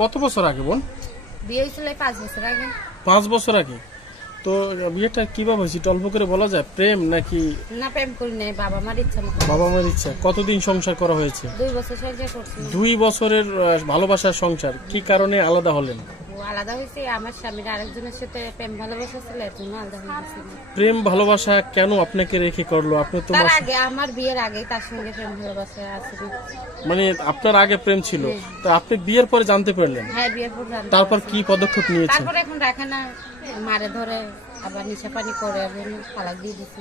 কত বছর আগে বোন? বিয়ে হয়েছিল 5 বছর আগে। 5 বছর আগে। তো বিয়েটা কিভাবে হয়েছে অল্প করে বলা যায়? প্রেম নাকি? না, প্রেম করি নাই, বাবা মার ইচ্ছা মতো। বাবা মার ইচ্ছা। কতদিন সংসার করা হয়েছে? 2 বছর সংসার করছি। 2 বছরের ভালোবাসার সংসার। কি কারণে আলাদা হলেন? আলাদা হয়েছে আমার স্বামীর আরেকজনের সাথে প্রেম ভালোবাসা ছিল, এর জন্য আলাদা হয়ে গেছে। প্রেম ভালোবাসা কেন আপনাকে রেখে করলো? আপনি তো তার আগে আমার বিয়ের আগে তার সঙ্গে প্রেম ভালোবাসা আছে। মানে আপনার আগে প্রেম ছিল, তো আপনি বিয়ের পরে জানতে পারলেন? হ্যাঁ, বিয়ের পর জানতে। তারপর কি পদক্ষেপ নিয়েছেন? তারপর এখন রাখে না, মারে ধরে আবার নিশা পানি করে তালাক দিয়ে দিছি।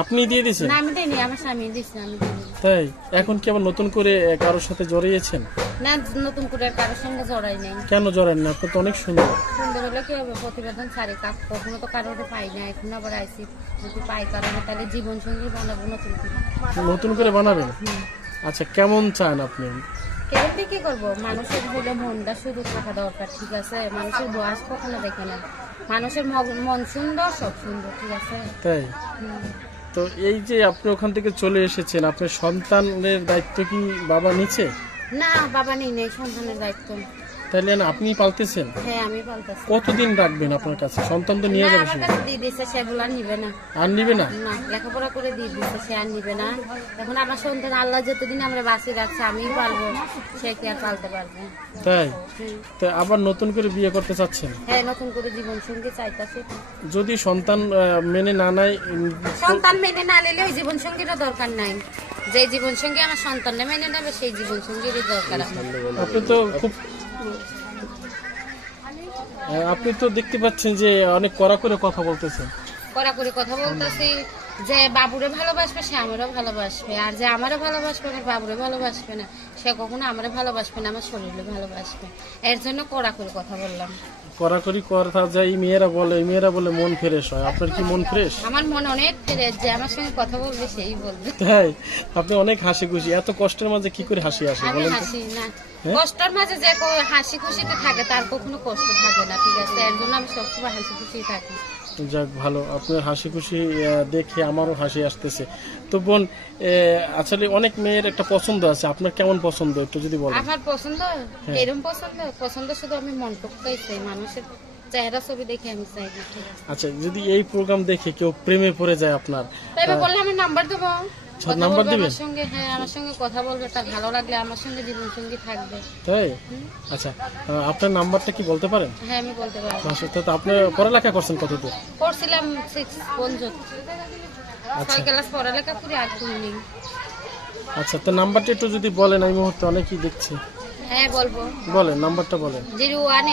আপনি দিয়ে দিয়েছেন? না, আমি দিইনি, আমার স্বামী দিয়েছে, আমি দিইনি। তাই? এখন কি আবার নতুন করে কারোর সাথে জড়িয়েছেন? না, নতুন করে কারোর সঙ্গে জড়াই নাই। কেন জড়ান না? আপনি তো অনেক সুন্দর। সুন্দর হলে কি হবে? প্রতিবেদন সারি কাজ কখনো তো কারোর পাই না, এখন আবার আইসি। যদি পাই কারণে তাহলে জীবন সঙ্গী বানাবো নতুন করে। নতুন করে বানাবেন? আচ্ছা, কেমন চান আপনি? কেমন কি করবো? মানুষের হলে মনটা শুধু থাকা দরকার, ঠিক আছে? মানুষের বয়স কখনো দেখে না, মানুষের মন সুন্দর, সব সুন্দর, ঠিক আছে? তাই? তো এই যে আপনি ওখান থেকে চলে এসেছেন, আপনার সন্তানের দায়িত্ব কি বাবা নিচ্ছে? না, বাবা নেই, সন্তানের দায়িত্ব। তাহলে আপনি পালতেছেন? হ্যাঁ, আমি পালতেছি। কতদিন রাখবেন আপনার কাছে? সন্তান তো নিয়ে না, যাবে। আমার কাছে দিয়ে দিছে, সেগুলো আর নিবে না। আর নিবে না? না, লেখাপড়া করে দিয়ে দিচ্ছে, সে আর নিবে না। এখন আমার সন্তান আল্লাহ যতদিন আমরা বাঁচিয়ে রাখছে, আমিই পারবো, সে কি আর পালতে পারবে? তাই? তো আবার নতুন করে বিয়ে করতে চাচ্ছেন? হ্যাঁ, নতুন করে জীবন সঙ্গী চাইতাছি। যদি সন্তান মেনে না নেয়? সন্তান মেনে না নিলে ওই জীবন সঙ্গীরও দরকার নাই। যে জীবন সঙ্গী আমার সন্তানকে মেনে নেবে, সেই জীবন সঙ্গীরই দরকার আমার। আপনি তো দেখতে পাচ্ছেন যে অনেক কড়া করে কথা বলতেছেন। কড়া করে কথা বলতেছি যে বাবুরে ভালোবাসবে, সে আমারও ভালোবাসবে, আর যে আমারও ভালোবাসবে না, বাবুরে ভালোবাসবে না, সে কখনো আমারও ভালোবাসবে না, আমার শরীরে ভালোবাসবে। এর জন্য কড়া করে কথা বললাম। কড়াকড়ি কথা যায় মেয়েরা বলে মন ফ্রেশ হয়। আপনার কি মন ফ্রেশ? আমার মন অনেক ফ্রেশ, যে আমার সঙ্গে কথা বলবে সেই বলবে। তাই? আপনি অনেক হাসি খুশি। এত কষ্টের মাঝে কি করে হাসি আসে আমি বলেন? হাসি না, কষ্টের মাঝে যে হাসি খুশিতে থাকে তার কখনো কষ্ট থাকে না, ঠিক আছে? এর জন্য আমি সবসময় হাসি খুশি থাকি। যাক, ভালো। আপনার হাসি খুশি দেখে আমারও হাসি আসতেছে। তো বোন, আসলে অনেক মেয়ের একটা পছন্দ আছে, আপনার কেমন পছন্দ একটু যদি বলেন? আমার পছন্দ এরকম পছন্দ শুধু আমি মনটুকুই চাই, মানুষের চেহারা ছবি দেখে আমি চাই। আচ্ছা, যদি এই প্রোগ্রাম দেখে কেউ প্রেমে পড়ে যায় আপনার, প্রেমে পড়লে আমি নাম্বার দেবো, নাম্বার দিবেন? আমার সঙ্গে, হ্যাঁ, আমার সঙ্গে কথা বলবে, তার ভালো লাগলে আমার সঙ্গে জীবন সঙ্গী থাকবে। তাই? আচ্ছা, আপনার নাম্বারটা কি বলতে পারেন? হ্যাঁ, আমি বলতে পারবো। তো আপনি পড়ালেখা করছেন কতদূর? করছিলাম 6 পর্যন্ত, 6 ক্লাস পড়ালেখা করে আর করিনি। আচ্ছা, তো নাম্বারটা একটু যদি বলেন, এই মুহূর্তে অনেকেই দেখছি। হ্যাঁ, বলবো। বলেন, নাম্বারটা বলেন। 01